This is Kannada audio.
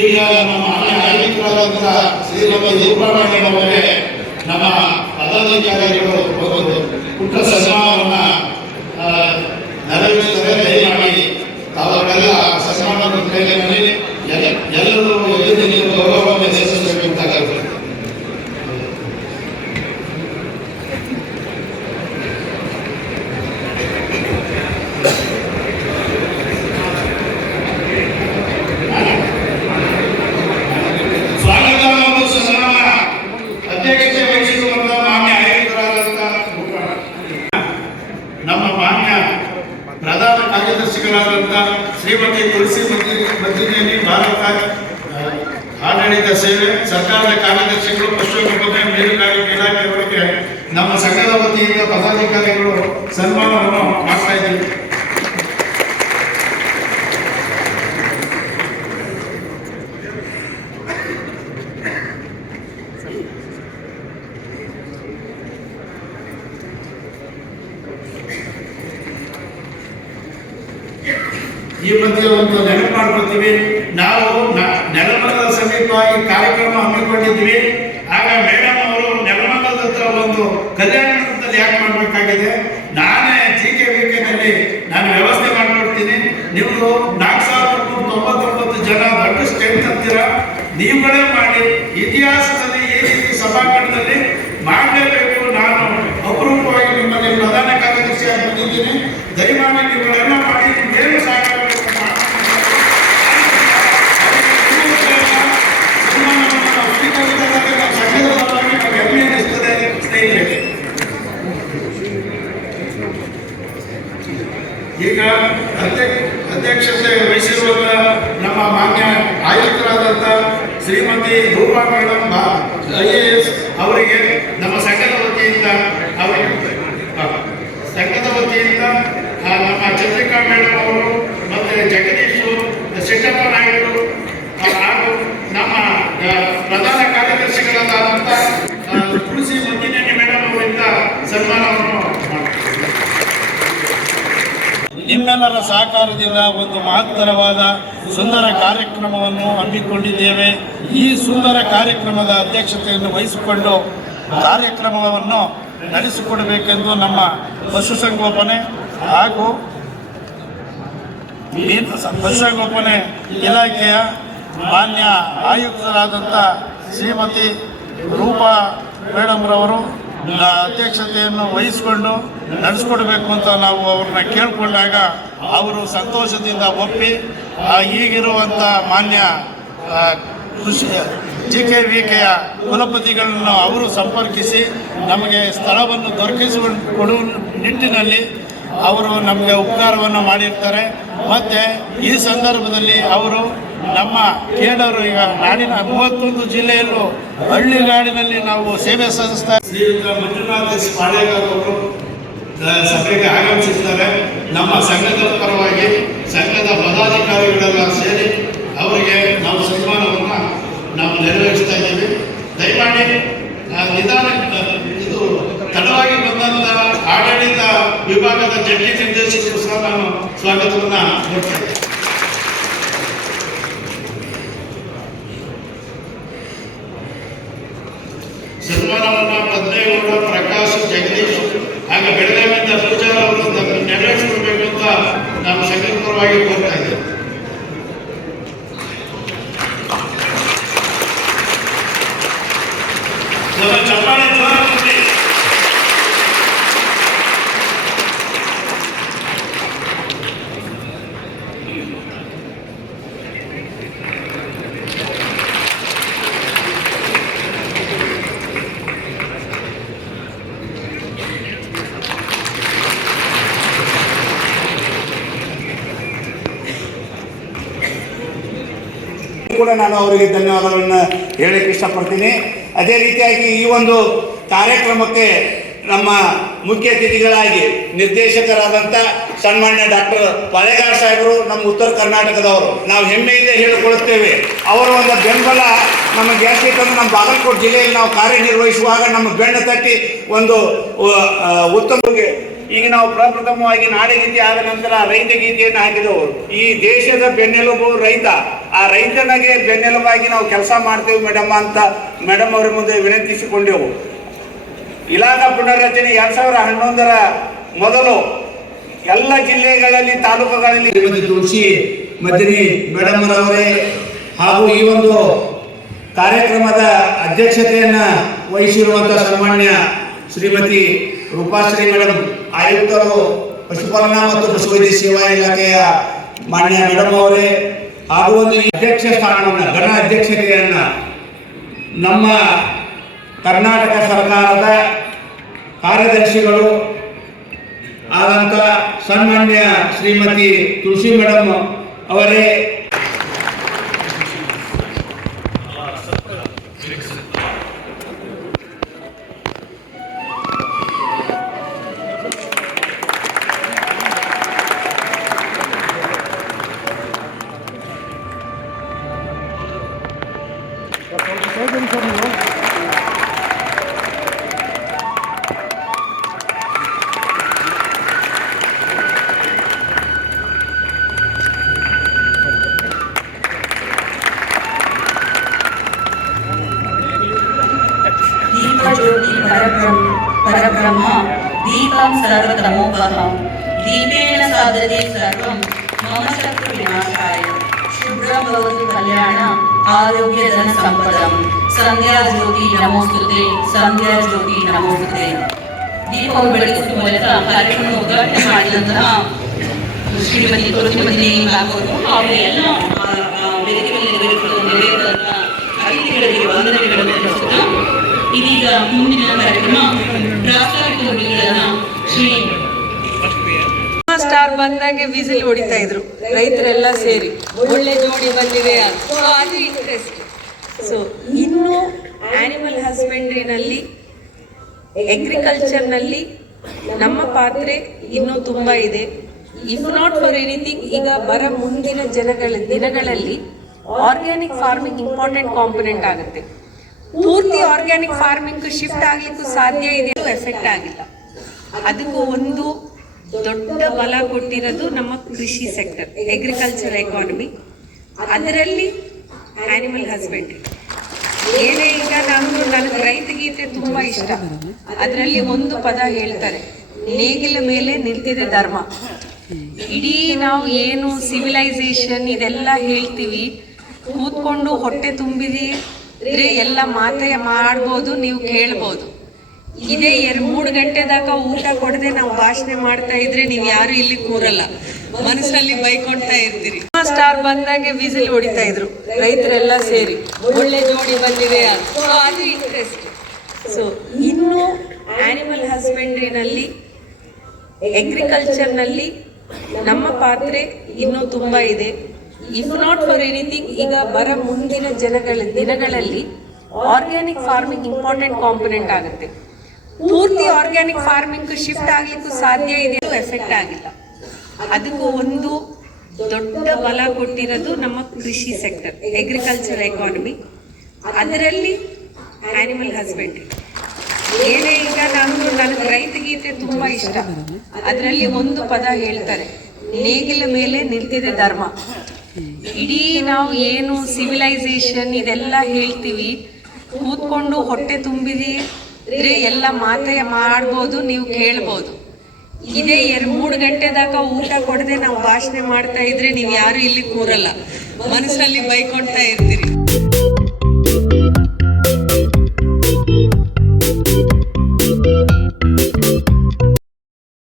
ಈಗ ನಮ್ಮ ಮಾನ್ಯ ಆಯುಕ್ತರಾದಂತಹ ಶ್ರೀಮತಿ ದೀಪಾವಳಿಯವರಿಗೆ ನಮ್ಮ ಪದಾಧಿಕಾರಿಗಳು ಒಂದು ಪುಟ್ಟ ಸನ್ಮಾನವನ್ನ ಆ, ನೆರವೇರಿಸ್ತಾರೆ ದಯಮಾಡಿ ತಾವರೆಲ್ಲ ಸನ್ಮಾನವನ್ನು ಕೈಗೆ ಮಾಡಿ ಎಲ್ಲ- ಎಲ್ಲರೂ ಎದ್ದು ನಿಂತು ಗೌರವವನ್ನು ಸಲ್ಲಿಸಬೇಕಾಗುತ್ತೆ ಸ್ವಾಗತ ಮತ್ತು ಸನ್ಮಾನ ಅಧ್ಯಕ್ಷತೆ ವಹಿಸಿರುವಂತಹ ಮಾನ್ಯ ಆಯುಕ್ತರಾದಂತಹ ನಮ್ಮ ಮಾನ್ಯ ಪ್ರಧಾನ ಕಾರ್ಯದರ್ಶಿಗಳಾದಂತಹ ಶ್ರೀಮತಿ ತುಳಸಿ ಮದ್ದಿನೇನಿ ಭಾರತ ಆಡಳಿತ ಸೇವೆ, ಸರ್ಕಾರದ ಕಾರ್ಯದರ್ಶಿಗಳು ಪಶುಸಂಗೋಪನೆ ಮೀನುಗಾರಿಕೆ ಇಲಾಖೆಯವರಿಗೆ ನಮ್ಮ ಸಂಘದ ವತಿಯಿಂದ ಪದಾಧಿಕಾರಿಗಳು ಸನ್ಮಾನವನ್ನು ಮಾಡ್ತಾ ಇದ್ದೀವಿ. ಈ ಬಗ್ಗೆ ಒಂದು ನೆನಪು ಮಾಡ್ಕೊಳ್ತೀವಿ. ನಾವು ನೆಲಮಂಗಲ ಸಮೀಪ ಈ ಕಾರ್ಯಕ್ರಮ ಹಮ್ಮಿಕೊಂಡಿದ್ವಿ ಆಗ ಮೇಡಮ್ ಅವರು ನೆಲಮಂಗಲದ ಹತ್ರ ಒಂದು ಕಲ್ಯಾಣ ಮಂಟಪದಲ್ಲಿ ಯಾಕೆ ಮಾಡಬೇಕಾಗಿದೆ? ನಾನೇ ಜಿ ಕೆ ವಿ ನಲ್ಲಿ ನಾನು ವ್ಯವಸ್ಥೆ ಮಾಡ್ಕೊಡ್ತೀನಿ. ನೀವು ನಾಲ್ಕು ಸಾವಿರದ ತೊಂಬತ್ತೊಂಬತ್ತು ಜನ ದೊಡ್ಡ ಸ್ಟ್ರೆಂತ್ ಅಂತೀರ ನೀವುಗಳೇ ಮಾಡಿ ಇತಿಹಾಸದಲ್ಲಿ ಈ ರೀತಿ ಸಭಾಂಗಣದಲ್ಲಿ ಮಾಡಲೇಬೇಕು. ಈಗ ಅಧ್ಯಕ್ಷ, ಅಧ್ಯಕ್ಷತೆ ವಹಿಸಿರುವಂತ ನಮ್ಮ ಮಾನ್ಯ ಆಯುಕ್ತರಾದಂಥ Shrimati Rupa madam I A S ಅವರಿಗೆ ನಮ್ಮ ಸಂಘದ ವತಿಯಿಂದ ಅವರಿಗೆ ಆ, ಸಂಘದ ವತಿಯಿಂದ ಆ, ನಮ್ಮ ಚಂದ್ರಿಕಾ ಮೇಡಮ್ ಅವರು ಮತ್ತೆ ಜಗದೀಶು ಶೆಟ್ಟಪ್ಪ ನಾಯ್ಡು ಆ, ಹಾಗೂ ನಮ್ಮ ಆ, ಪ್ರಧಾನ ಕಾರ್ಯದರ್ಶಿಗಳಾದಂಥ ಆ, ತುಳಸಿ ಮಂಜಿನೇನಿ ಮೇಡಮ್ ಅವರಿಂದ ಸನ್ಮಾನವನ್ನು ಮಾಡ್ತಾರೆ ನಿಮ್ಮೆಲ್ಲರ ಸಹಕಾರದಿಂದ ಒಂದು ಮಹತ್ತರವಾದ ಸುಂದರ ಕಾರ್ಯಕ್ರಮವನ್ನು ಹಮ್ಮಿಕೊಂಡಿದ್ದೇವೆ. ಈ ಸುಂದರ ಕಾರ್ಯಕ್ರಮದ ಅಧ್ಯಕ್ಷತೆಯನ್ನು ವಹಿಸಿಕೊಂಡು ಕಾರ್ಯಕ್ರಮವನ್ನು ನಡೆಸಿಕೊಡಬೇಕೆಂದು ನಮ್ಮ ಪಶುಸಂಗೋಪನೆ ಹಾಗೂ ಪಶುಸಂಗೋಪನೆ ಇಲಾಖೆಯ ಮಾನ್ಯ ಆಯುಕ್ತರಾದಂಥ ಶ್ರೀಮತಿ ರೂಪಾ ಮೇಡಮ್ರವರು ಅಧ್ಯಕ್ಷತೆಯನ್ನು ವಹಿಸಿಕೊಂಡು ನಡೆಸ್ಕೊಡ್ಬೇಕು ಅಂತ ನಾವು ಅವ್ರನ್ನ ಕೇಳಿಕೊಂಡಾಗ ಅವರು ಸಂತೋಷದಿಂದ ಒಪ್ಪಿ ಈಗಿರುವಂಥ ಮಾನ್ಯ ಕೃಷಿ ಜಿ ಕೆ ವಿ ಕೆಯ ಕುಲಪತಿಗಳನ್ನು ಅವರು ಸಂಪರ್ಕಿಸಿ ನಮಗೆ ಸ್ಥಳವನ್ನು ದೊರಕಿಸಿಕೊಂಡು ಕೊಡುವ ನಿಟ್ಟಿನಲ್ಲಿ ಅವರು ನಮಗೆ ಉಪಕಾರವನ್ನು ಮಾಡಿರ್ತಾರೆ. ಮತ್ತು ಈ ಸಂದರ್ಭದಲ್ಲಿ ಅವರು ನಮ್ಮ ಕೇಡರು ಈಗ ನಾಡಿನ ಮೂವತ್ತೊಂದು ಜಿಲ್ಲೆಯಲ್ಲೂ ಹಳ್ಳಿಗಾಡಿನಲ್ಲಿ ನಾವು ಸೇವೆ ಸಲ್ಲಿಸ್ತಾ ಶ್ರೀಯುತ ಮಂಜುನಾಥ ಎಸ್ ಪಾಳೇಗಾರ್ ಅವರು ಆ, ಸಭೆಗೆ ಆಗಮಿಸಿದ್ದಾರೆ. ನಮ್ಮ ಸಂಘದ ಪರವಾಗಿ ಸಂಘದ ಪದಾಧಿಕಾರಿಗಳೆಲ್ಲ ಸೇರಿ ಅವರಿಗೆ ನಾವು ಸನ್ಮಾನವನ್ನು ನಾವು ನೆರವೇರಿಸ್ತಾ ಇದ್ದೀವಿ. ದಯಮಾಡಿ ನಿಧಾನ ಇದು ತಡವಾಗಿ ಬಂದಂತ ಆಡಳಿತ ವಿಭಾಗದ ಜಂಟಿ ನಿರ್ದೇಶಕರು ಸಹ ನಾನು ಸ್ವಾಗತವನ್ನು ಕೊಡ್ತೇನೆ ಸನ್ಮಾನವನ್ನ ಪದ್ಮೇಗೌಡ, ಪ್ರಕಾಶ್, ಜಗದೀಶ್ ಹಾಗೆ ಅವರು ನೆರವೇರಿಸಿಕೊಡ್ಬೇಕು ಅಂತ ನಾನು ಸಂಘದ ಪರವಾಗಿ ಕೋರ್ತಾ ಇದ್ದೇನೆ ಚಪ್ಪಾಳೆ ಕೊಡಿ. ನಾನು ಅವರಿಗೆ ಧನ್ಯವಾದಗಳನ್ನು ಹೇಳಕ್ಕೆ ಇಷ್ಟಪಡ್ತೀನಿ ಅದೇ ರೀತಿಯಾಗಿ ಈ ಒಂದು ಕಾರ್ಯಕ್ರಮಕ್ಕೆ ನಮ್ಮ ಮುಖ್ಯ ಅತಿಥಿಗಳಾಗಿ ನಿರ್ದೇಶಕರಾದಂಥ ಸನ್ಮಾನ್ಯ ಡಾಕ್ಟರ್ ಪಾಳೆಗಾರ್ ಸಾಹೇಬರು, ನಮ್ಮ ಉತ್ತರ ಕರ್ನಾಟಕದವರು, ನಾವು ಹೆಮ್ಮೆಯಿಂದ ಹೇಳಿಕೊಳ್ಳುತ್ತೇವೆ ಅವರ ಒಂದು ಬೆಂಬಲ ನಮಗೆ ಯಾಕೆಂದ್ರೆ ನಮ್ಮ ಬಾಗಲಕೋಟೆ ಜಿಲ್ಲೆಯಲ್ಲಿ ನಾವು ಕಾರ್ಯನಿರ್ವಹಿಸುವಾಗ ನಮ್ಮ ಬೆಣ್ಣೆ ತಟ್ಟಿ ಒಂದು ಉತ್ತಮಗೆ ಉತ್ತಮ ಈಗ ನಾವು ಪ್ರಪ್ರಥಮವಾಗಿ ನಾಡಗೀತೆ ಆದ ನಂತರ ರೈತ ಗೀತೆಯನ್ನು ಹಾಕಿದವರು ಈ ದೇಶದ ಬೆನ್ನೆಲುಬು ರೈತ. ಆ ರೈತನಿಗೆ ಬೆನ್ನೆಲುಬಾಗಿ ನಾವು ಕೆಲಸ ಮಾಡ್ತೇವೆ ಮೇಡಮ್ ಅಂತ ಮೇಡಮ್ ಅವರ ಮುಂದೆ ವಿನಂತಿಸಿಕೊಂಡೆವು. ಇಲಾಖಾ ಪುನರ್ರಚನೆ ಎರಡ್ ಸಾವಿರ ಹನ್ನೊಂದರ ಮೊದಲು ಎಲ್ಲ ಜಿಲ್ಲೆಗಳಲ್ಲಿ ತಾಲೂಕುಗಳಲ್ಲಿ ತುಳಸಿ ಮದಿನಿ ಮೇಡಮ್ ಅವರೇ ಹಾಗೂ ಈ ಒಂದು ಕಾರ್ಯಕ್ರಮದ ಅಧ್ಯಕ್ಷತೆಯನ್ನ ವಹಿಸಿರುವಂತಹ ಸನ್ಮಾನ್ಯ ಶ್ರೀಮತಿ ರೂಪಾಶ್ರೀ ಮೇಡಮ್ ಆಯುಕ್ತರು ಪಶುಪಾಲನಾ ಮತ್ತು ಪಶುವೈದ್ಯ ಸೇವಾ ಇಲಾಖೆಯ ಮಾನ್ಯ ಮೇಡಮ್ ಅವರೇ, ಹಾಗೂ ಒಂದು ಅಧ್ಯಕ್ಷ ಸ್ಥಾನವನ್ನು ಗಣ ಅಧ್ಯಕ್ಷತೆಯನ್ನ ನಮ್ಮ ಕರ್ನಾಟಕ ಸರ್ಕಾರದ ಕಾರ್ಯದರ್ಶಿಗಳು ಆದಂಥ ಸನ್ಮಾನ್ಯ ಶ್ರೀಮತಿ ತುಳಸಿ ಮೇಡಮ್ ಅವರೇ अहम दीपेन साधते सर्वं मम शत्रु विनाशाय शुभ्रं भवतु कल्याणं आरोग्य धन संपदम संध्या ज्योति नमोस्तुते ಸಂಧ್ಯಾ ಜ್ಯೋತಿ ನಮೋಸ್ತುತೆ ದೀಪವನ್ನು ಬೆಳಗಿಸುವ ಮೂಲಕ ಕಾರ್ಯಕ್ರಮ ಉದ್ಘಾಟನೆ ಮಾಡಿದಂತಹ ಶ್ರೀಮತಿ ತುಳಸಿಮತಿ ಬಾಬವರು ಅವರ ಎಲ್ಲ ನೆರವೇರಿಸಿದ ಅತಿಥಿಗಳಿಗೆ ವಂದನೆಗಳನ್ನು ತಿಳಿಸುತ್ತಾ ಇದೀಗ ಮುಂದಿನ ಕಾರ್ಯಕ್ರಮ ಬಂದಾಗೆ ವಿಸಿಲ್ ಹೊಡಿತಾ ಇದ್ರು. ರೈತರೆಲ್ಲ ಸೇರಿ. ಒಳ್ಳೆ ಜೋಡಿ ಬಂದಿದೆ ಅದು ಇಂಟ್ರೆಸ್ಟ್ ಸೊ ಇನ್ನು ಆನಿಮಲ್ ಹಸ್ಬೆಂಡ್ರಿನಲ್ಲಿ ಅಗ್ರಿಕಲ್ಚರ್ನಲ್ಲಿ ನಮ್ಮ ಪಾತ್ರೆ ಇನ್ನೂ ತುಂಬ ಇದೆ. ಇಫ್ ನಾಟ್ ಫಾರ್ ಎನಿಥಿಂಗ್ ಈಗ ಬರ ಮುಂದಿನ ಜನಗಳ ದಿನಗಳಲ್ಲಿ ಆರ್ಗ್ಯಾನಿಕ್ ಫಾರ್ಮಿಂಗ್ ಇಂಪಾರ್ಟೆಂಟ್ ಕಾಂಪೊನೆಂಟ್ ಆಗುತ್ತೆ. ಪೂರ್ತಿ ಆರ್ಗ್ಯಾನಿಕ್ ಫಾರ್ಮಿಂಗ್ ಶಿಫ್ಟ್ ಆಗಲಿಕ್ಕೂ ಸಾಧ್ಯ ಇದೆ ಎಫೆಕ್ಟ್ ಆಗಿಲ್ಲ. ಅದಕ್ಕೂ ಒಂದು ದೊಡ್ಡ ಬಲ ಕೊಟ್ಟಿರೋದು ನಮ್ಮ ಕೃಷಿ ಸೆಕ್ಟರ್ ಅಗ್ರಿಕಲ್ಚರ್ ಎಕಾನಮಿ ಅದರಲ್ಲಿ ಆನಿಮಲ್ ಹಸ್ಬೆಂಡ್ರಿ ಏನೇ ಈಗ ನಾನು ನನಗೆ ರೈತ ಗೀತೆ ತುಂಬ ಇಷ್ಟ. ಅದರಲ್ಲಿ ಒಂದು ಪದ ಹೇಳ್ತಾರೆ, ನೇಗಿಲ ಮೇಲೆ ನಿಂತಿದೆ ಧರ್ಮ. ಇಡೀ ನಾವು ಏನು ಸಿವಿಲೈಸೇಷನ್ ಇದೆಲ್ಲ ಹೇಳ್ತೀವಿ, ಕೂತ್ಕೊಂಡು ಹೊಟ್ಟೆ ತುಂಬಿದ್ರೆ ಎಲ್ಲ ಮಾತೆ ಮಾಡ್ಬೋದು, ನೀವು ಕೇಳ್ಬೋದು. ಇದೇ ಎರಡು ಮೂರು ಗಂಟೆ ತನಕ ಊಟ ಕೊಡದೆ ನಾವು ಭಾಷಣ ಮಾಡ್ತಾ ಇದ್ರೆ ನೀವು ಯಾರು ಇಲ್ಲಿ ಕೂರಲ್ಲ. ಮನಸ್ಸಲ್ಲಿ ಬೈಕೊಳ್ತಾ ಇರ್ತೀರಿ. ಸ್ಟಾರ್ ಬಂದಾಗೆ ವಿಸಿಲ್ ಹೊಡಿತಾ ಇದ್ರು. ರೈತರೆಲ್ಲ ಸೇರಿ. ಒಳ್ಳೆ ಜೋಡಿ ಬಂದಿದೆ ಅದು ಇಂಟ್ರೆಸ್ಟ್ ಸೊ ಇನ್ನು ಆನಿಮಲ್ ಹಸ್ಬೆಂಡ್ರಿನಲ್ಲಿ ಅಗ್ರಿಕಲ್ಚರ್ನಲ್ಲಿ ನಮ್ಮ ಪಾತ್ರೆ ಇನ್ನೂ ತುಂಬ ಇದೆ. ಇಫ್ ನಾಟ್ ಫಾರ್ ಎನಿಥಿಂಗ್ ಈಗ ಬರ ಮುಂದಿನ ಜನಗಳ ದಿನಗಳಲ್ಲಿ ಆರ್ಗ್ಯಾನಿಕ್ ಫಾರ್ಮಿಂಗ್ ಇಂಪಾರ್ಟೆಂಟ್ ಕಾಂಪೊನೆಂಟ್ ಆಗುತ್ತೆ. ಪೂರ್ತಿ ಆರ್ಗ್ಯಾನಿಕ್ ಫಾರ್ಮಿಂಗ್ ಶಿಫ್ಟ್ ಆಗ್ಲಿಕ್ಕೂ ಸಾಧ್ಯ ಇದೆ ಎಫೆಕ್ಟ್ ಆಗಿಲ್ಲ. ಅದಕ್ಕೂ ಒಂದು ದೊಡ್ಡ ಬಲ ಕೊಟ್ಟಿರೋದು ನಮ್ಮ ಕೃಷಿ ಸೆಕ್ಟರ್ ಅಗ್ರಿಕಲ್ಚರ್ ಎಕಾನಮಿ ಅದರಲ್ಲಿ ಆನಿಮಲ್ ಹಸ್ಬೆಂಡ್ರಿ ಏನೇ ಈಗ ನಾನು ನನಗೆ ರೈತ ಗೀತೆ ತುಂಬ ಇಷ್ಟ. ಅದರಲ್ಲಿ ಒಂದು ಪದ ಹೇಳ್ತಾರೆ, ನೇಗಿಲ ಮೇಲೆ ನಿಂತಿದೆ ಧರ್ಮ. ಇಡೀ ನಾವು ಏನು ಸಿವಿಲೈಸೇಷನ್ ಇದೆಲ್ಲ ಹೇಳ್ತೀವಿ, ಕೂತ್ಕೊಂಡು ಹೊಟ್ಟೆ ತುಂಬಿದ್ರೆ ಎಲ್ಲ ಮಾತೆ ಮಾಡ್ಬೋದು, ನೀವು ಕೇಳ್ಬೋದು. ಇದೇ ಎರಡು ಮೂರು ಗಂಟೆದಾಗ ಊಟ ಕೊಡದೆ ನಾವು ಭಾಷಣ ಮಾಡ್ತಾ ಇದ್ರೆ ನೀವು ಯಾರು ಇಲ್ಲಿ ಕೂರಲ್ಲ. ಮನಸ್ಸಲ್ಲಿ ಬೈಕೊಳ್ತಾ ಇರ್ತೀರಿ.